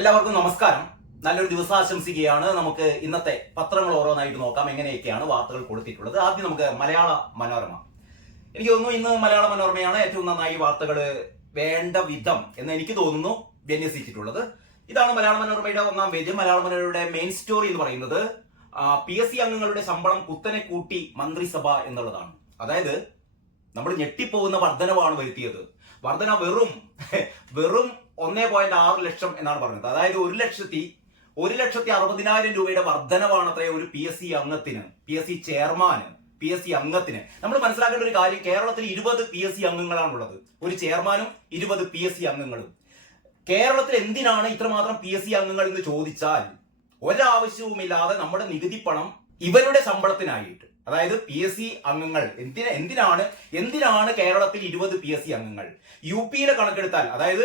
എല്ലാവർക്കും നമസ്കാരം. നല്ലൊരു ദിവസം ആശംസിക്കുകയാണ്. നമുക്ക് ഇന്നത്തെ പത്രങ്ങൾ ഓരോന്നായിട്ട് നോക്കാം, എങ്ങനെയൊക്കെയാണ് വാർത്തകൾ കൊടുത്തിട്ടുള്ളത്. ആദ്യം നമുക്ക് മലയാള മനോരമ. എനിക്ക് തോന്നുന്നു ഇന്ന് മലയാള മനോരമയാണ് ഏറ്റവും നന്നായി വാർത്തകൾ വേണ്ട വിധം എന്ന് എനിക്ക് തോന്നുന്നു വിന്യസിച്ചിട്ടുള്ളത്. ഇതാണ് മലയാള മനോരമയുടെ ഒന്നാം പേജ്. മലയാള മനോരമയുടെ മെയിൻ സ്റ്റോറി എന്ന് പറയുന്നത് PSC അംഗങ്ങളുടെ ശമ്പളം കുത്തനെ കൂട്ടി മന്ത്രിസഭ എന്നുള്ളതാണ്. അതായത് നമ്മൾ ഞെട്ടിപ്പോകുന്ന വർധനവാണ് വരുത്തിയത്. വർധന വെറും 1.6 ലക്ഷം എന്നാണ് പറഞ്ഞത്. അതായത് 1,60,60,000 രൂപയുടെ വർധനവാണ് അത്ര ഒരു PSC അംഗത്തിന്, PSC ചെയർമാന്, PSC അംഗത്തിന്. നമ്മൾ മനസ്സിലാക്കേണ്ട ഒരു കാര്യം, കേരളത്തിൽ 20 PSC അംഗങ്ങളാണുള്ളത്. ഒരു ചെയർമാനും 20 PSC അംഗങ്ങളും. കേരളത്തിൽ എന്തിനാണ് ഇത്രമാത്രം PSC അംഗങ്ങൾ എന്ന് ചോദിച്ചാൽ, ഒരാവശ്യവുമില്ലാതെ നമ്മുടെ നികുതി പണം ഇവരുടെ ശമ്പളത്തിനായിട്ട്, അതായത് PSC അംഗങ്ങൾ എന്തിനാണ് കേരളത്തിൽ 20 PSC അംഗങ്ങൾ? UPയിലെ കണക്കെടുത്താൽ, അതായത്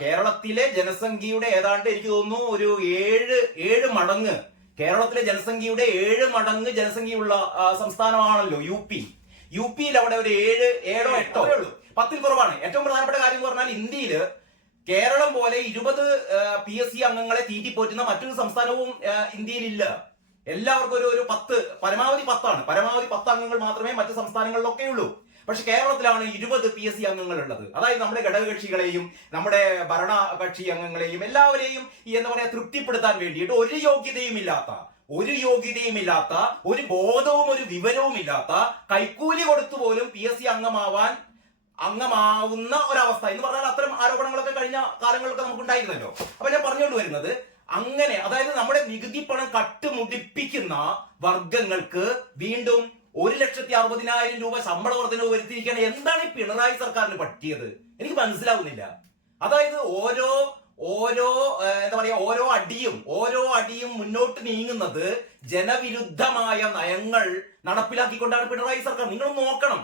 കേരളത്തിലെ ജനസംഖ്യയുടെ ഏതാണ്ട് എനിക്ക് തോന്നുന്നു ഒരു 7 മടങ്ങ്, കേരളത്തിലെ ജനസംഖ്യയുടെ 7 മടങ്ങ് ജനസംഖ്യയുള്ള സംസ്ഥാനമാണല്ലോ UPയിൽ അവിടെ ഒരു 7 8 ഉള്ളൂ, 10ൽ കുറവാണ്. ഏറ്റവും പ്രധാനപ്പെട്ട കാര്യം എന്ന് പറഞ്ഞാൽ, ഇന്ത്യയിൽ കേരളം പോലെ 20 PSC അംഗങ്ങളെ തീറ്റിപ്പോറ്റുന്ന മറ്റൊരു സംസ്ഥാനവും ഇന്ത്യയിലില്ല. എല്ലാവർക്കും ഒരു 10, പരമാവധി 10 ആണ്. പരമാവധി 10 അംഗങ്ങൾ മാത്രമേ മറ്റു സംസ്ഥാനങ്ങളിലൊക്കെ ഉള്ളൂ. പക്ഷെ കേരളത്തിലാണ് 20 PSC അംഗങ്ങൾ ഉള്ളത്. അതായത് നമ്മുടെ ഘടകകക്ഷികളെയും നമ്മുടെ ഭരണകക്ഷി അംഗങ്ങളെയും എല്ലാവരെയും എന്താ പറയാ തൃപ്തിപ്പെടുത്താൻ വേണ്ടിയിട്ട് ഒരു യോഗ്യതയുമില്ലാത്ത, ഒരു ബോധവും ഒരു വിവരവും ഇല്ലാത്ത, കൈക്കൂലി കൊടുത്തു പോലും PSC അംഗമാവുന്ന ഒരവസ്ഥ എന്ന് പറഞ്ഞാൽ, അത്തരം ആരോപണങ്ങളൊക്കെ കഴിഞ്ഞ കാലങ്ങളിലൊക്കെ നമുക്ക് ഉണ്ടായിരുന്നല്ലോ. അപ്പൊ ഞാൻ പറഞ്ഞുകൊണ്ട് വരുന്നത്, അങ്ങനെ അതായത് നമ്മുടെ നികുതി പണം കട്ടുമുടിപ്പിക്കുന്ന വർഗങ്ങൾക്ക് വീണ്ടും 1,60,60,000 രൂപ ശമ്പള വർധനവ് വരുത്തിയിരിക്കുകയാണ്. എന്താണ് ഈ പിണറായി സർക്കാരിന് പറ്റിയത്? എനിക്ക് മനസ്സിലാവുന്നില്ല. അതായത് ഓരോ അടിയും മുന്നോട്ട് നീങ്ങുന്നത് ജനവിരുദ്ധമായ നയങ്ങൾ നടപ്പിലാക്കിക്കൊണ്ടാണ് പിണറായി സർക്കാർ. നിങ്ങൾ നോക്കണം,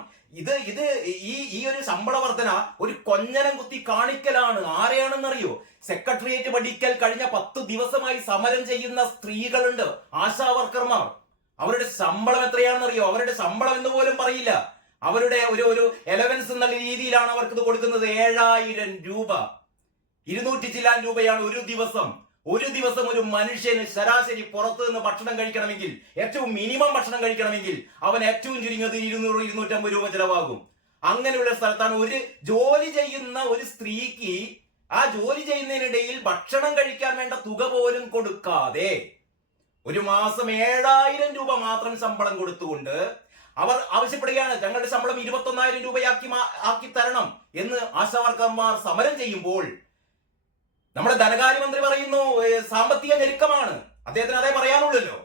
ഈ ഒരു ശമ്പള വർധന ഒരു കൊഞ്ഞനം കുത്തി കാണിക്കലാണ്. ആരെയാണെന്നറിയോ? സെക്രട്ടേറിയറ്റ് പഠിക്കൽ കഴിഞ്ഞ 10 ദിവസമായി സമരം ചെയ്യുന്ന സ്ത്രീകളുണ്ട്, ആശാവർക്കർമാർ. അവരുടെ ശമ്പളം എത്രയാണെന്നറിയോ? അവരുടെ ശമ്പളം എന്ന് പോലും പറയില്ല. അവരുടെ ഒരു എലവൻസ് എന്നുള്ള രീതിയിലാണ് അവർക്ക് ഇത് കൊടുക്കുന്നത്. 7,000 രൂപ, 200 ചില്ലാൻ രൂപയാണ് ഒരു ദിവസം. ഒരു മനുഷ്യന് ശരാശരി പുറത്തു നിന്ന് ഭക്ഷണം കഴിക്കണമെങ്കിൽ, ഏറ്റവും മിനിമം ഭക്ഷണം കഴിക്കണമെങ്കിൽ അവൻ ഏറ്റവും ചുരുങ്ങിയത് 200-250 രൂപ ചെലവാകും. അങ്ങനെയുള്ള സ്ഥലത്താണ് ഒരു ജോലി ചെയ്യുന്ന ഒരു സ്ത്രീക്ക് ആ ജോലി ചെയ്യുന്നതിനിടയിൽ ഭക്ഷണം കഴിക്കാൻ വേണ്ട തുക പോലും കൊടുക്കാതെ ഒരു മാസം 7,000 രൂപ മാത്രം ശമ്പളം കൊടുത്തുകൊണ്ട് അവർ ആവശ്യപ്പെടുകയാണ്, ഞങ്ങളുടെ ശമ്പളം 21,000 രൂപയാക്കി തരണം എന്ന് ആശാവർക്കർമാർ സമരം ചെയ്യുമ്പോൾ നമ്മുടെ ധനകാര്യമന്ത്രി പറയുന്നു സാമ്പത്തിക ഞെരുക്കമാണ്. അദ്ദേഹത്തിന് അതേ പറയാനുള്ളല്ലോ.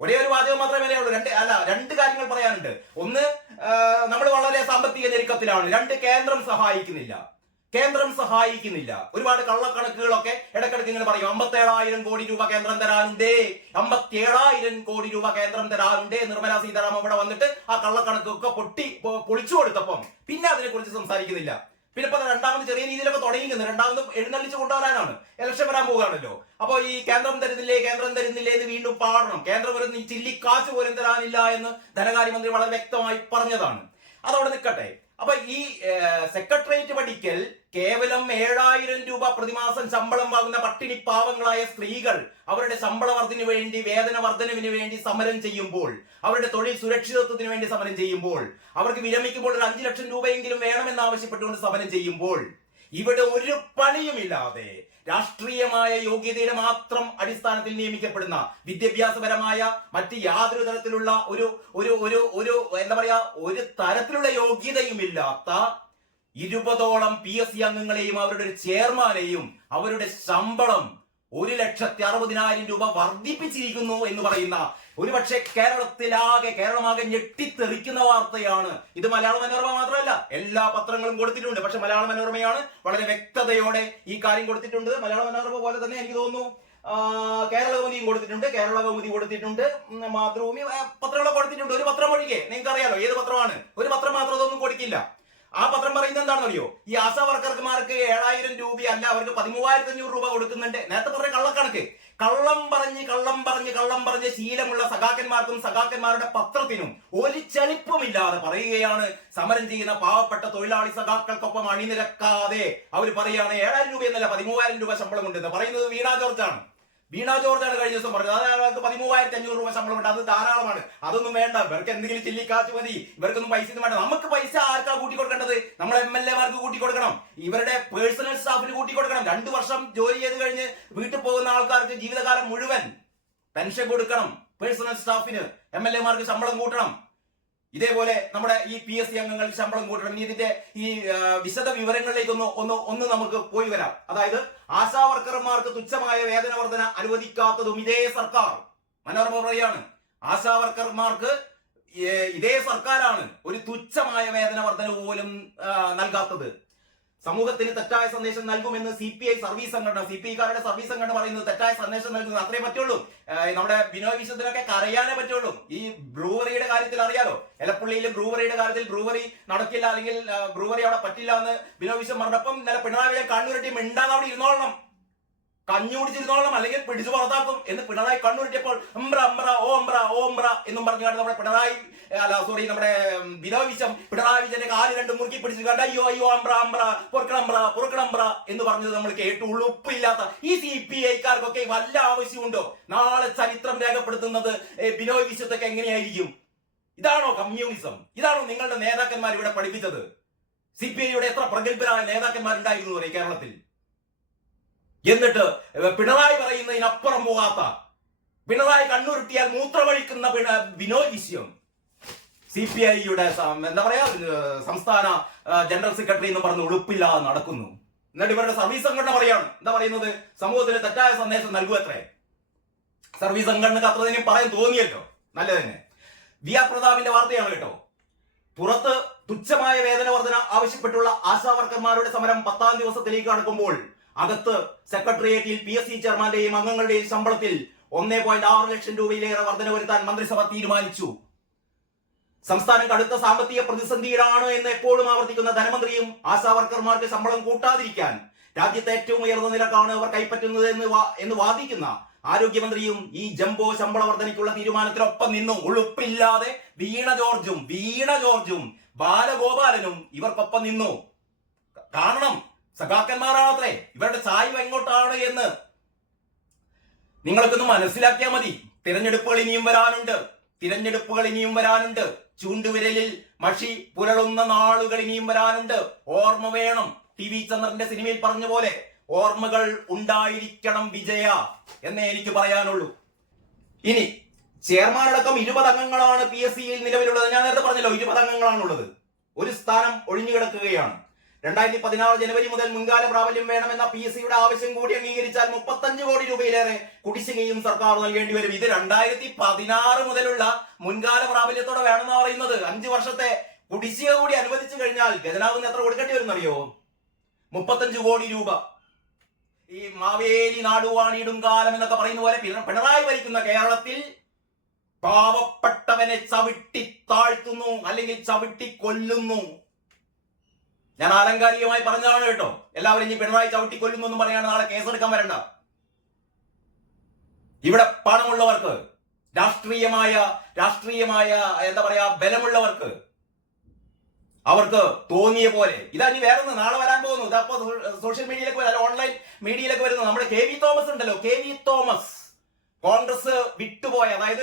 ഒരേ ഒരു വാചകം മാത്രമേ പറയാനുള്ളൂ. രണ്ട് കാര്യങ്ങൾ പറയാനുണ്ട്. ഒന്ന്, നമ്മൾ വളരെ സാമ്പത്തിക ഞെരുക്കത്തിലാണ്. 2, കേന്ദ്രം സഹായിക്കുന്നില്ല. ഒരുപാട് കള്ളക്കണക്കുകളൊക്കെ ഇടക്കിടക്ക് ഇങ്ങനെ പറയും. 57,000 കോടി രൂപ കേന്ദ്രം തരാനുണ്ടേ, 57,000 കോടി രൂപ കേന്ദ്രം തരാനുണ്ടേ. നിർമ്മലാ സീതാരാമൻ ഇവിടെ വന്നിട്ട് ആ കള്ളക്കണക്കൊക്കെ പൊളിച്ചു കൊടുത്തപ്പം പിന്നെ അതിനെക്കുറിച്ച് സംസാരിക്കുന്നില്ല. പിന്നെ ഇപ്പൊ രണ്ടാമത് ചെറിയ രീതിയിലൊക്കെ തുടങ്ങിയിരിക്കുന്നത്, രണ്ടാമത് എഴുന്നള്ളിച്ച് കൊണ്ടുവരാനാണ്. ഇലക്ഷൻ വരാൻ പോവുകയാണല്ലോ. അപ്പൊ ഈ കേന്ദ്രം തരുന്നില്ലേ എന്ന് വീണ്ടും പാടണം. കേന്ദ്രം ഒരു ചില്ലിക്കാശ് പോലും തരാനില്ല എന്ന് ധനകാര്യമന്ത്രി വളരെ വ്യക്തമായി പറഞ്ഞതാണ്. അതവിടെ നിൽക്കട്ടെ. അപ്പൊ ഈ സെക്രട്ടേറിയറ്റ് പഠിക്കൽ കേവലം 7,000 രൂപ പ്രതിമാസം ശമ്പളം വാങ്ങുന്ന പട്ടിണി പാവങ്ങളായ സ്ത്രീകൾ അവരുടെ ശമ്പള വർധനവിന് വേണ്ടി, വേതന വർധനവിന് വേണ്ടി സമരം ചെയ്യുമ്പോൾ, അവരുടെ തൊഴിൽ സുരക്ഷിതത്വത്തിന് വേണ്ടി സമരം ചെയ്യുമ്പോൾ, അവർക്ക് വിരമിക്കുമ്പോൾ ഒരു 5 ലക്ഷം രൂപയെങ്കിലും വേണമെന്ന് ആവശ്യപ്പെട്ടുകൊണ്ട് സമരം ചെയ്യുമ്പോൾ, ഇവിടെ ഒരു പണിയുമില്ലാതെ രാഷ്ട്രീയമായ യോഗ്യതയുടെ മാത്രം അടിസ്ഥാനത്തിൽ നിയമിക്കപ്പെടുന്ന, വിദ്യാഭ്യാസപരമായ മറ്റ് യാതൊരു തരത്തിലുള്ള ഒരു തരത്തിലുള്ള യോഗ്യതയുമില്ലാത്ത 20ഓളം PSC അംഗങ്ങളെയും അവരുടെ ഒരു ചെയർമാനെയും അവരുടെ ശമ്പളം 1,60,60,000 രൂപ വർദ്ധിപ്പിച്ചിരിക്കുന്നു എന്ന് പറയുന്ന, ഒരുപക്ഷെ കേരളമാകെ ഞെട്ടിത്തെറിക്കുന്ന വാർത്തയാണ് ഇത്. മലയാള മനോരമ മാത്രമല്ല, എല്ലാ പത്രങ്ങളും കൊടുത്തിട്ടുണ്ട്. പക്ഷെ മലയാള മനോരമയാണ് വളരെ വ്യക്തതയോടെ ഈ കാര്യം കൊടുത്തിട്ടുണ്ട്. മലയാള മനോരമ പോലെ തന്നെ എനിക്ക് തോന്നുന്നു കേരള കൗമുദി കൊടുത്തിട്ടുണ്ട്, മാതൃഭൂമി പത്രങ്ങളൊക്കെ കൊടുത്തിട്ടുണ്ട്. ഒരു പത്രം ഒഴികെ നിങ്ങൾക്ക് അറിയാലോ ഏത് പത്രമാണ്. ഒരു പത്രം മാത്രം അതൊന്നും കൊടുക്കില്ല. ആ പത്രം പറയുന്നത് എന്താണെന്നറിയോ? ഈ ആശാ വർക്കർമാർക്ക് 7,000 രൂപയല്ല, അവർക്ക് 13,500 രൂപ കൊടുക്കുന്നുണ്ട്. നേരത്തെ പറഞ്ഞ കള്ളം പറഞ്ഞ് ശീലമുള്ള സഖാക്കന്മാർക്കും സഖാക്കന്മാരുടെ പത്രത്തിനും ഒരു ചലിപ്പുമില്ലാതെ പറയുകയാണ് സമരം ചെയ്യുന്ന പാവപ്പെട്ട തൊഴിലാളി സഖാക്കൾക്കൊപ്പം അണിനിരക്കാതെ അവർ പറയുകയാണ് 7,000 രൂപ എന്നല്ല 13,000 രൂപ ശമ്പളം ഉണ്ടെന്ന് പറയുന്നത് വീണ ജോർജാണ് കഴിഞ്ഞ ദിവസം പറഞ്ഞത്. അതായത് 13,500 രൂപ ശമ്പളം ഉണ്ട്, അത് ധാരാളമാണ്, അതൊന്നും വേണ്ട, ഇവർക്ക് എന്തെങ്കിലും ചില്ലിക്കാശ് മതി, ഇവർക്കൊന്നും പൈസ ഒന്നും വേണ്ട. നമുക്ക് പൈസ ആർക്കാ കൂട്ടിക്കൊടുക്കേണ്ടത്? നമ്മൾ MLA മാർക്ക് കൂട്ടിക്കൊടുക്കണം, ഇവരുടെ പേഴ്സണൽ സ്റ്റാഫിന് കൂട്ടിക്കൊടുക്കണം. 2 വർഷം ജോലി ചെയ്ത് കഴിഞ്ഞ് വീട്ടിൽ പോകുന്ന ആൾക്കാർക്ക് ജീവിതകാലം മുഴുവൻ പെൻഷൻ കൊടുക്കണം, പേഴ്സണൽ സ്റ്റാഫിന് MLA മാർക്ക് ശമ്പളം കൂട്ടണം. ഇതേപോലെ നമ്മുടെ ഈ PSC അംഗങ്ങൾ ശമ്പളം കൂട്ടണം. ഇനി ഇതിന്റെ ഈ വിശദ വിവരങ്ങളിലേക്ക് ഒന്ന് നമുക്ക് പോയി വരാം. അതായത് ആശാ വർക്കർമാർക്ക് തുച്ഛമായ വേതന വർധന അനുവദിക്കാത്തതും ഇതേ സർക്കാർ. മനോരമ പറയാണ്, ആശാ വർക്കർമാർക്ക് ഇതേ സർക്കാരാണ് ഒരു തുച്ഛമായ വേതന വർധന പോലും നൽകാത്തത്. സമൂഹത്തിന് തെറ്റായ സന്ദേശം നൽകുമെന്ന് CPI സർവീസ് സംഘടന, CPIക്കാരുടെ സർവീസ് സംഘടന പറയുന്നത് തെറ്റായ സന്ദേശം നൽകുന്നത്. അത്രേ പറ്റുള്ളൂ. നമ്മുടെ ബിനോയ് വിശ്വത്തിനൊക്കെ കരയാനേ പറ്റുള്ളൂ. ഈ ബ്രൂവറിയുടെ കാര്യത്തിൽ അറിയാലോ, എലപ്പുള്ളിയിൽ ബ്രൂവറിയുടെ കാര്യത്തിൽ ബ്രൂവറി നടക്കില്ല, അല്ലെങ്കിൽ ബ്രൂവറി അവിടെ പറ്റില്ല എന്ന് ബിനോയ് വിശ്വം പറഞ്ഞപ്പം ഇന്നലെ പിണറായി വിജയൻ കണ്ണൂരിട്ടി മിണ്ടാതെ അവിടെ ഇരുന്നോളണം, കഞ്ഞു കുടിച്ചിരുന്നോളണം, അല്ലെങ്കിൽ പിടിച്ചു പുറത്താക്കും എന്ന് പിണറായി കണ്ണൂരിട്ടിയപ്പോൾ ഓംബ്ര എന്നും പറഞ്ഞുകൊണ്ട് നമ്മുടെ ബിനോയ് വിശ്വം പിണറായി വിജയന്റെ കാല് രണ്ടും മുറുക്കി പിടിച്ചു കണ്ട് അയ്യോ അമ്പ്ര പൊറുക്കണംബ്ര എന്ന് പറഞ്ഞത് നമ്മൾ കേട്ടു. ഉളുപ്പില്ലാത്ത ഈ CPIക്കാർക്കൊക്കെ വല്ല ആവശ്യമുണ്ടോ? നാളെ ചരിത്രം രേഖപ്പെടുത്തുന്നത് ബിനോയ് വിശ്വത്തൊക്കെ എങ്ങനെയായിരിക്കും? ഇതാണോ കമ്മ്യൂണിസം? ഇതാണോ നിങ്ങളുടെ നേതാക്കന്മാർ ഇവിടെ പഠിപ്പിച്ചത്? CPIയുടെ എത്ര പ്രഗത്ഭരായ നേതാക്കന്മാർ ഉണ്ടായിരുന്നു പറയും കേരളത്തിൽ. എന്നിട്ട് പിണറായി പറയുന്നതിനപ്പുറം പോകാത്ത, പിണറായി കണ്ണുരുട്ടിയാൽ മൂത്രമൊഴിക്കുന്ന ബിനോയ് വിശ്വം CPIയുടെ എന്താ പറയാ സംസ്ഥാന ജനറൽ സെക്രട്ടറി എന്ന് പറഞ്ഞ് ഉളുപ്പില്ലാതെ നടക്കുന്നു. എന്നിട്ട് ഇവരുടെ സർവീസ് സംഘടന പറയാണ്, എന്താ പറയുന്നത്? സമൂഹത്തിന് തെറ്റായ സന്ദേശം നൽകുവത്രേ. സർവീസ് സംഘടനക്ക് അത്ര തന്നെ പറയാൻ തോന്നിയല്ലോ, നല്ലതന്നെ. VR പ്രതാപിന്റെ വാർത്തയാണ് കേട്ടോ. പുറത്ത് തുച്ഛമായ വേതന വർധന ആവശ്യപ്പെട്ടുള്ള ആശാ വർക്കർമാരുടെ സമരം 10ാം ദിവസത്തിലേക്ക് കടക്കുമ്പോൾ അകത്ത് സെക്രട്ടേറിയറ്റിൽ PSC ചെയർമാന്റെയും അംഗങ്ങളുടെയും ശമ്പളത്തിൽ 1.6 ലക്ഷം രൂപയിലേറെ വർധന വരുത്താൻ മന്ത്രിസഭ തീരുമാനിച്ചു. സംസ്ഥാനം കടുത്ത സാമ്പത്തിക പ്രതിസന്ധിയിലാണ് എന്ന് എപ്പോഴും ആവർത്തിക്കുന്ന ധനമന്ത്രിയും ആശാ വർക്കർമാർക്ക് ശമ്പളം കൂട്ടാതിരിക്കാൻ രാജ്യത്തെ ഏറ്റവും ഉയർന്ന നിരക്കാണ് അവർ കൈപ്പറ്റുന്നത് എന്ന് വാദിക്കുന്ന ആരോഗ്യമന്ത്രിയും ഈ ജംബോ ശമ്പള വർധനയ്ക്കുള്ള തീരുമാനത്തിനൊപ്പം നിന്നു. ഉളുപ്പില്ലാതെ വീണ ജോർജും ബാലഗോപാലനും ഇവർക്കൊപ്പം നിന്നു. കാരണം സഖാക്കന്മാരാണത്രേ, ഇവരുടെ ചായ്വ് എങ്ങോട്ടാണ് എന്ന് നിങ്ങൾക്കൊന്ന് മനസ്സിലാക്കിയാൽ മതി. തിരഞ്ഞെടുപ്പുകൾ ഇനിയും വരാനുണ്ട്. ചൂണ്ടുവിരലിൽ മഷി പുരളുന്ന നാളുകൾ ഇനിയും വരാനുണ്ട്. ഓർമ്മ വേണം. TV ചന്ദ്രന്റെ സിനിമയിൽ പറഞ്ഞ പോലെ ഓർമ്മകൾ ഉണ്ടായിരിക്കണം വിജയ എന്നേ എനിക്ക് പറയാനുള്ളൂ. ഇനി ചെയർമാനടക്കം 20 അംഗങ്ങളാണ് PSCയിൽ നിലവിലുള്ളത്. ഞാൻ നേരത്തെ പറഞ്ഞല്ലോ 20 അംഗങ്ങളാണുള്ളത്. ഒരു സ്ഥാനം ഒഴിഞ്ഞു കിടക്കുകയാണ്. 2016 ജനുവരി മുതൽ മുൻകാല പ്രാബല്യം വേണമെന്ന PSCയുടെ ആവശ്യം കൂടി അംഗീകരിച്ചാൽ 35 കോടി രൂപയിലേറെ കുടിശ്ശികയും സർക്കാർ നൽകേണ്ടി വരും. ഇത് 2016 മുതലുള്ള മുൻകാല പ്രാബല്യത്തോടെ വേണമെന്നാ പറയുന്നത്. 5 വർഷത്തെ കുടിശ്ശിക കൂടി അനുവദിച്ചു കഴിഞ്ഞാൽ ഖജനാവിന് എത്ര കൊടുക്കേണ്ടി വരും അറിയോ? 35 കോടി രൂപ. ഈ മാവേലി നാടുവാണിയിടും കാലം എന്നൊക്കെ പറയുന്ന പോലെ പിണറായി ഭരിക്കുന്ന കേരളത്തിൽ പാവപ്പെട്ടവനെ ചവിട്ടി താഴ്ത്തുന്നു, അല്ലെങ്കിൽ ചവിട്ടി കൊല്ലുന്നു. ഞാൻ ആലങ്കാരികമായി പറഞ്ഞതാണ് കേട്ടോ. എല്ലാവരും ഇനി പിണറായി ചവിട്ടി കൊല്ലുന്നു എന്ന് പറയാണ് നാളെ കേസെടുക്കാൻ വരണ്ട. ഇവിടെ പണമുള്ളവർക്ക്, രാഷ്ട്രീയമായ എന്താ പറയാ ബലമുള്ളവർക്ക്, അവർക്ക് തോന്നിയ പോലെ ഇതാ ഇനി വേറെ നാളെ വരാൻ പോകുന്നു. ഇതപ്പോ സോഷ്യൽ മീഡിയയിലേക്ക് ഓൺലൈൻ മീഡിയയിലേക്ക് വരുന്നു. നമ്മുടെ KV തോമസ് ഉണ്ടല്ലോ, KV തോമസ് കോൺഗ്രസ് വിട്ടുപോയ, അതായത്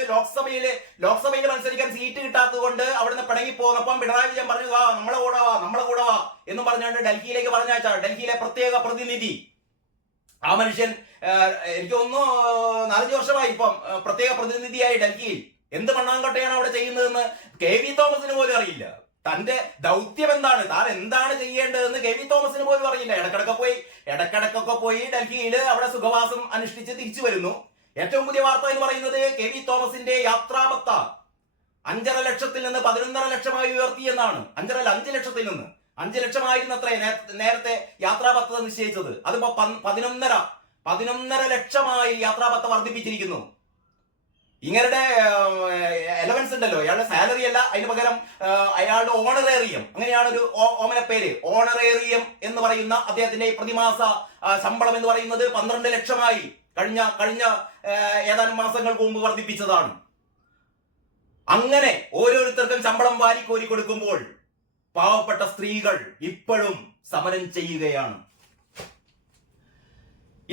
ലോക്സഭയിൽ മത്സരിക്കാൻ സീറ്റ് കിട്ടാത്തത് കൊണ്ട് അവിടുന്ന് പിണങ്ങി പോകുന്നപ്പം പിണറായി വിജയൻ പറഞ്ഞു നമ്മളെ കൂടെ വാ എന്ന് പറഞ്ഞുകൊണ്ട് ഡൽഹിയിലേക്ക് പറഞ്ഞയച്ച ഡൽഹിയിലെ പ്രത്യേക പ്രതിനിധി. ആ മനുഷ്യൻ എനിക്ക് തോന്നുന്നു 4 വർഷമായി ഇപ്പം പ്രത്യേക പ്രതിനിധിയായി ഡൽഹിയിൽ. എന്ത് മണ്ണാങ്കട്ടയാണ് അവിടെ ചെയ്യുന്നതെന്ന് KV തോമസിന് പോലും അറിയില്ല. തന്റെ ദൗത്യം എന്താണ്, താൻ എന്താണ് ചെയ്യേണ്ടതെന്ന് KV തോമസിന് പോലും അറിയില്ല. ഇടക്കിടക്കൊക്കെ പോയി ഡൽഹിയിൽ അവിടെ സുഖവാസം അനുഷ്ഠിച്ച് തിരിച്ചു വരുന്നു. ഏറ്റവും പുതിയ വാർത്ത എന്ന് പറയുന്നത് KV തോമസിന്റെ യാത്രാബത്ത 5.5 ലക്ഷത്തിൽ നിന്ന് 11.5 ലക്ഷമായി ഉയർത്തി എന്നാണ്. 5 ലക്ഷത്തിൽ നിന്ന് 5 ലക്ഷമായിരുന്നു അത്രേ നേരത്തെ യാത്രാബത്ത നിശ്ചയിച്ചത്. അതിപ്പോ 11.5 ലക്ഷമായി യാത്രാബത്ത വർദ്ധിപ്പിച്ചിരിക്കുന്നു. ഇങ്ങരുടെ എലവൻസ് ഉണ്ടല്ലോ, അയാളുടെ സാലറി അല്ല, അതിന് പകരം അയാളുടെ ഓണറേറിയം, അങ്ങനെയാണ് ഒരു ഓമന പേര്. ഓണറേറിയം എന്ന് പറയുന്ന അദ്ദേഹത്തിന്റെ പ്രതിമാസ ശമ്പളം എന്ന് പറയുന്നത് 12 ലക്ഷമായി. കഴിഞ്ഞ ഏതാനും മാസങ്ങൾക്ക് മുമ്പ് വർദ്ധിപ്പിച്ചതാണ്. അങ്ങനെ ഓരോരുത്തർക്കും ശമ്പളം വാരിക്കോരി കൊടുക്കുമ്പോൾ പാവപ്പെട്ട സ്ത്രീകൾ ഇപ്പോഴും സമരം ചെയ്യുകയാണ്.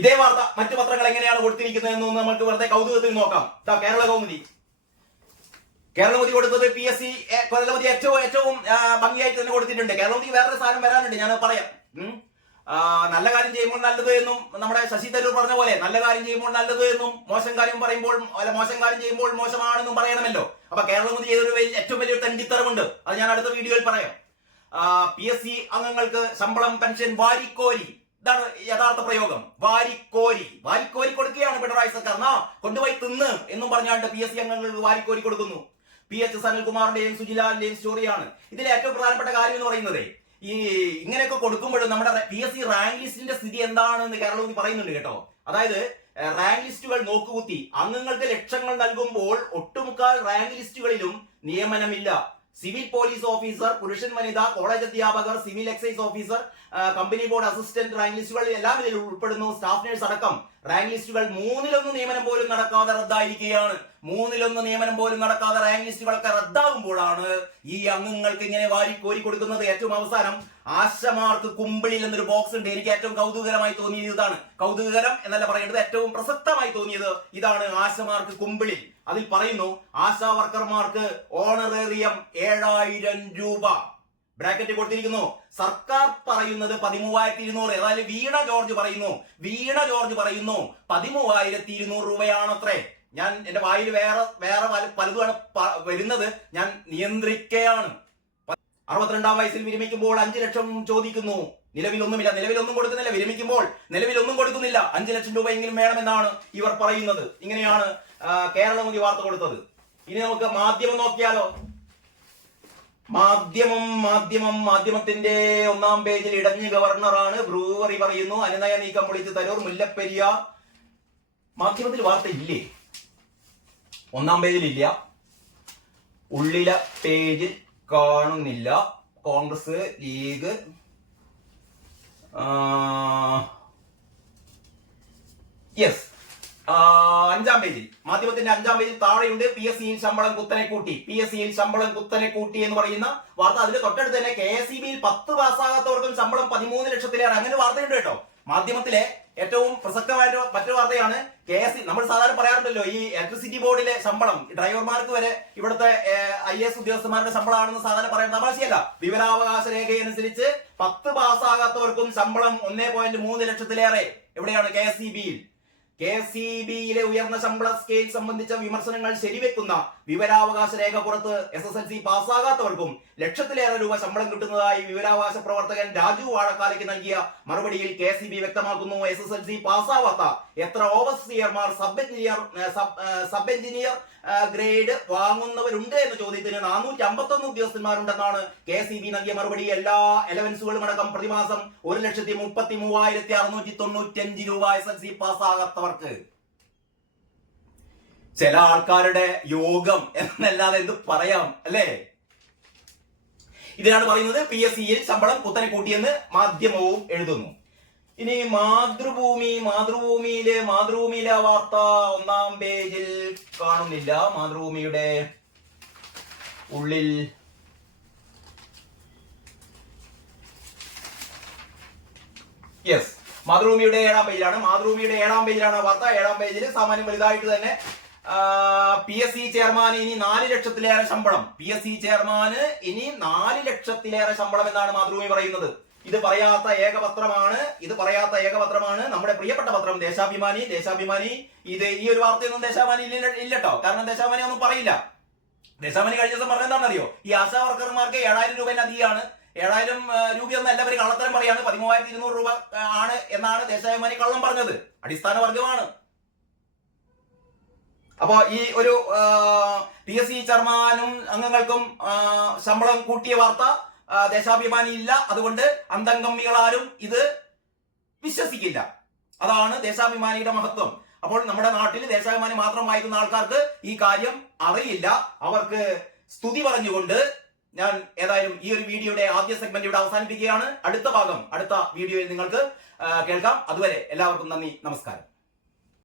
ഇതേ വാർത്ത മറ്റു പത്രങ്ങൾ എങ്ങനെയാണ് കൊടുത്തിരിക്കുന്നതെന്ന് നമുക്ക് വെറുതെ കൗതുകത്തിൽ നോക്കാം. കേരള കൗമുദി കൊടുത്തത് PSC കൊല്ലമതി ഏറ്റവും ഭംഗിയായിട്ട് തന്നെ കൊടുത്തിട്ടുണ്ട്. കേരളമതി വേറൊരു സാധനം വരാനുണ്ട്, ഞാൻ പറയാം. നല്ല കാര്യം ചെയ്യുമ്പോൾ നല്ലത് എന്നും നമ്മുടെ ശശി തരൂർ പറഞ്ഞ പോലെ നല്ല കാര്യം ചെയ്യുമ്പോൾ നല്ലത് എന്നും മോശം കാര്യം ചെയ്യുമ്പോൾ മോശമാണെന്നും പറയണമല്ലോ. അപ്പൊ കേരളമതി ചെയ്തൊരു ഏറ്റവും വലിയൊരു തണ്ടിത്തരമുണ്ട്, അത് ഞാൻ അടുത്ത വീഡിയോയിൽ പറയാം. PSC അംഗങ്ങൾക്ക് ശമ്പളം പെൻഷൻ വാരിക്കോരി, ഇതാണ് യഥാർത്ഥ പ്രയോഗം. വാരിക്കോരി കൊടുക്കുകയാണ് പിണറായി സർക്കാർ. കൊണ്ടുപോയി തിന്ന് എന്നും പറഞ്ഞാണ്ട് PSC അംഗങ്ങൾക്ക് വാരിക്കോരി കൊടുക്കുന്നു. PH സനൽകുമാറിന്റെയും സുജിലാലിന്റെയും സ്റ്റോറിയാണ്. ഇതിലെ ഏറ്റവും പ്രധാനപ്പെട്ട കാര്യം എന്ന് പറയുന്നത്, ഈ ഇങ്ങനെയൊക്കെ കൊടുക്കുമ്പോഴും നമ്മുടെ PSC റാങ്ക് ലിസ്റ്റിന്റെ സ്ഥിതി എന്താണെന്ന് കേരളത്തിൽ പറയുന്നുണ്ട് കേട്ടോ. അതായത് റാങ്ക് ലിസ്റ്റുകൾ നോക്കുകുത്തി അംഗങ്ങൾക്ക് ലക്ഷങ്ങൾ നൽകുമ്പോൾ ഒട്ടുമുക്കാൽ റാങ്ക് ലിസ്റ്റുകളിലും നിയമനമില്ല. സിവിൽ പോലീസ് ഓഫീസർ, പുരുഷൻ വനിത, കോളേജ് അധ്യാപകർ, civil excise officer, company board assistant rank ലിസ്റ്റുകൾ എല്ലാം ഇതിൽ ഉൾപ്പെടുന്നു. സ്റ്റാഫ് നഴ്സ് അടക്കം റാങ്ക് ലിസ്റ്റുകൾ 3-1 നിയമനം പോലും നടക്കാതെ റദ്ദായിരിക്കുകയാണ്. 3-1 നിയമനം പോലും നടക്കാതെ റാങ്ക് ലിസ്റ്റുകളൊക്കെ റദ്ദാകുമ്പോഴാണ് ഈ അംഗങ്ങൾക്ക് ഇങ്ങനെ വാരിക്കോരി കൊടുക്കുന്നത്. ഏറ്റവും അവസാനം ആശമാർക്ക് കുമ്പിളിൽ എന്നൊരു ബോക്സ് ഉണ്ട്. എനിക്ക് ഏറ്റവും കൗതുകകരമായി തോന്നിയത് ഇതാണ്. കൗതുകകരം എന്നല്ല പറയേണ്ടത്, ഏറ്റവും പ്രസക്തമായി തോന്നിയത് ഇതാണ്. ആശമാർക്ക് കുമ്പിളിൽ അതിൽ പറയുന്നു, ആശാ വർക്കർമാർക്ക് ഓണറേറിയം 7000 രൂപ. ബ്രാക്കറ്റ് കൊടുത്തിരിക്കുന്നു. സർക്കാർ പറയുന്നത് 13,200. അതായത് വീണ ജോർജ് പറയുന്നു 13,200 രൂപയാണത്രേ. ഞാൻ എന്റെ വായിൽ വേറെ പലതുമാണ് വരുന്നത്, ഞാൻ നിയന്ത്രിക്കുകയാണ്. 62-ാം വയസ്സിൽ വിരമിക്കുമ്പോൾ 5 ലക്ഷം ചോദിക്കുന്നു. നിലവിലൊന്നും കൊടുക്കുന്നില്ല. വിരമിക്കുമ്പോൾ നിലവിലൊന്നും കൊടുക്കുന്നില്ല. 5 ലക്ഷം രൂപയെങ്കിലും വേണമെന്നാണ് ഇവർ പറയുന്നത്. ഇങ്ങനെയാണ് കേരളമതി വാർത്ത കൊടുത്തത്. ഇനി നമുക്ക് മാധ്യമം നോക്കിയാലോ. മാധ്യമത്തിന്റെ 1-ാം പേജിൽ ഇടഞ്ഞ് ഗവർണറാണ്, ബ്രൂവറി പറയുന്നു, അനുനയ നീക്കം പൊളിച്ച് തരൂർ, മുല്ലപ്പെരിയാർ. മാധ്യമത്തിൽ വാർത്ത ഇല്ലേ? 1-ാം പേജിൽ ഇല്ല, ഉള്ളില പേജിൽ കാണുന്നില്ല. കോൺഗ്രസ്, ലീഗ്, യെസ് 5-ാം പേജിൽ, മാധ്യമത്തിന്റെ 5-ാം പേജിൽ താഴെയുണ്ട് PSCയിൽ ശമ്പളം കുത്തനെ കൂട്ടി എന്ന് പറയുന്ന വാർത്ത. അതിന്റെ തൊട്ടടുത്ത് തന്നെ KSEBയിൽ 10 പാസ്സാകാത്തവർക്കും ശമ്പളം 13 ലക്ഷത്തിലേറെ, അങ്ങനെ വാർത്തയുണ്ട് കേട്ടോ. മാധ്യമത്തിലെ ഏറ്റവും പ്രസക്തമായ മറ്റൊരു വാർത്തയാണ് നമ്മൾ സാധാരണ പറയാറുണ്ടല്ലോ, ഈ ഇലക്ട്രിസിറ്റി ബോർഡിലെ ശമ്പളം ഡ്രൈവർമാർക്ക് വരെ ഇവിടുത്തെ IAS ഉദ്യോഗസ്ഥന്മാരുടെ ശമ്പളമാണെന്ന് സാധാരണ പറയുന്നത് തമാശയല്ല. വിവരാവകാശ രേഖയനുസരിച്ച് 10 പാസ്സാകാത്തവർക്കും ശമ്പളം 1.3 ലക്ഷത്തിലേറെ. എവിടെയാണ്? KSEBയിലെ ഉയർന്ന ശമ്പള സ്കെയിൽ സംബന്ധിച്ച വിമർശനങ്ങൾ ശരിവെക്കുന്ന വിവരാവകാശ രേഖ പുറത്ത് SSLC പാസ്സാകാത്തവർക്കും ലക്ഷത്തിലേറെ രൂപ ശമ്പളം കിട്ടുന്നതായി വിവരാവകാശ പ്രവർത്തകൻ രാജു വാഴക്കാലയ്ക്ക് നൽകിയ മറുപടിയിൽ KSEB വ്യക്തമാക്കുന്നു. SSLC പാസ്സാവാത്ത എത്ര ഓവർസിയർമാർ, സബ് എഞ്ചിനീയർ ഗ്രേഡ് വാങ്ങുന്നവരുണ്ട് എന്ന ചോദ്യത്തിന് 451 ഉദ്യോഗസ്ഥന്മാരുണ്ടെന്നാണ് KSEB നൽകിയ മറുപടി. എല്ലാ എലവൻസുകളും അടക്കം പ്രതിമാസം 1,33,695 രൂപ SSLC പാസ്സാകാത്തവർക്ക്. ചില ആൾക്കാരുടെ യോഗം എന്നല്ലാതെ എന്ത് പറയാം അല്ലേ? ഇതിനാണ് പറയുന്നത് PSCയിൽ ശമ്പളം കുത്തനെ കൂട്ടിയെന്ന് മാധ്യമവും എഴുതുന്നു. ഇനി മാതൃഭൂമിയിലെ വാർത്ത 1-ാം പേജിൽ കാണുന്നില്ല. മാതൃഭൂമിയുടെ ഉള്ളിൽ മാതൃഭൂമിയുടെ 7-ാം പേജിലാണ്. മാതൃഭൂമിയുടെ 7-ാം പേജിലാണ് വാർത്ത. 7-ാം പേജിൽ സാമാന്യം വലുതായിട്ട് തന്നെ PSC ചെയർമാന് ഇനി 4 ലക്ഷത്തിലേറെ ശമ്പളം. PSC ചെയർമാന് ഇനി 4 ലക്ഷത്തിലേറെ ശമ്പളം എന്നാണ് മാതൃഭൂമി പറയുന്നത്. ഇത് പറയാത്ത ഏക പത്രമാണ് നമ്മുടെ പ്രിയപ്പെട്ട പത്രം ദേശാഭിമാനി. ഇത് ഈ ഒരു വാർത്തയൊന്നും ദേശാഭിമാനി ഇല്ലട്ടോ. കാരണം ദേശാഭിമാനി ഒന്നും പറയില്ല. ദേശാഭിമാനി കഴിഞ്ഞ ദിവസം പറഞ്ഞ എന്താണെന്നറിയോ? ഈ ആശാ വർക്കർമാർക്ക് 7,000 രൂപ അധികമാണ്. 7,000 രൂപയൊന്നും എല്ലാവരും കള്ളത്തരം പറയാണ്. 13,200 രൂപ ആണ് എന്നാണ് ദേശാഭിമാനി കള്ളം പറഞ്ഞത്. അടിസ്ഥാന വർഗമാണ്. അപ്പൊ ഈ ഒരു PSC ചെയർമാനും അംഗങ്ങൾക്കും ശമ്പളം കൂട്ടിയ വാർത്ത ദേശാഭിമാനി ഇല്ല. അതുകൊണ്ട് അന്തംഗമ്മികളാരും ഇത് വിശ്വസിക്കില്ല. അതാണ് ദേശാഭിമാനിയുടെ മഹത്വം. അപ്പോൾ നമ്മുടെ നാട്ടിൽ ദേശാഭിമാനി മാത്രം വായിക്കുന്ന ആൾക്കാർക്ക് ഈ കാര്യം അറിയില്ല. അവർക്ക് സ്തുതി പറഞ്ഞുകൊണ്ട് ഞാൻ ഏതായാലും ഈ ഒരു വീഡിയോയുടെ ആദ്യ സെഗ്മെന്റ് ഇവിടെ അവസാനിപ്പിക്കുകയാണ്. അടുത്ത ഭാഗം അടുത്ത വീഡിയോയിൽ നിങ്ങൾക്ക് കേൾക്കാം. അതുവരെ എല്ലാവർക്കും നന്ദി, നമസ്കാരം.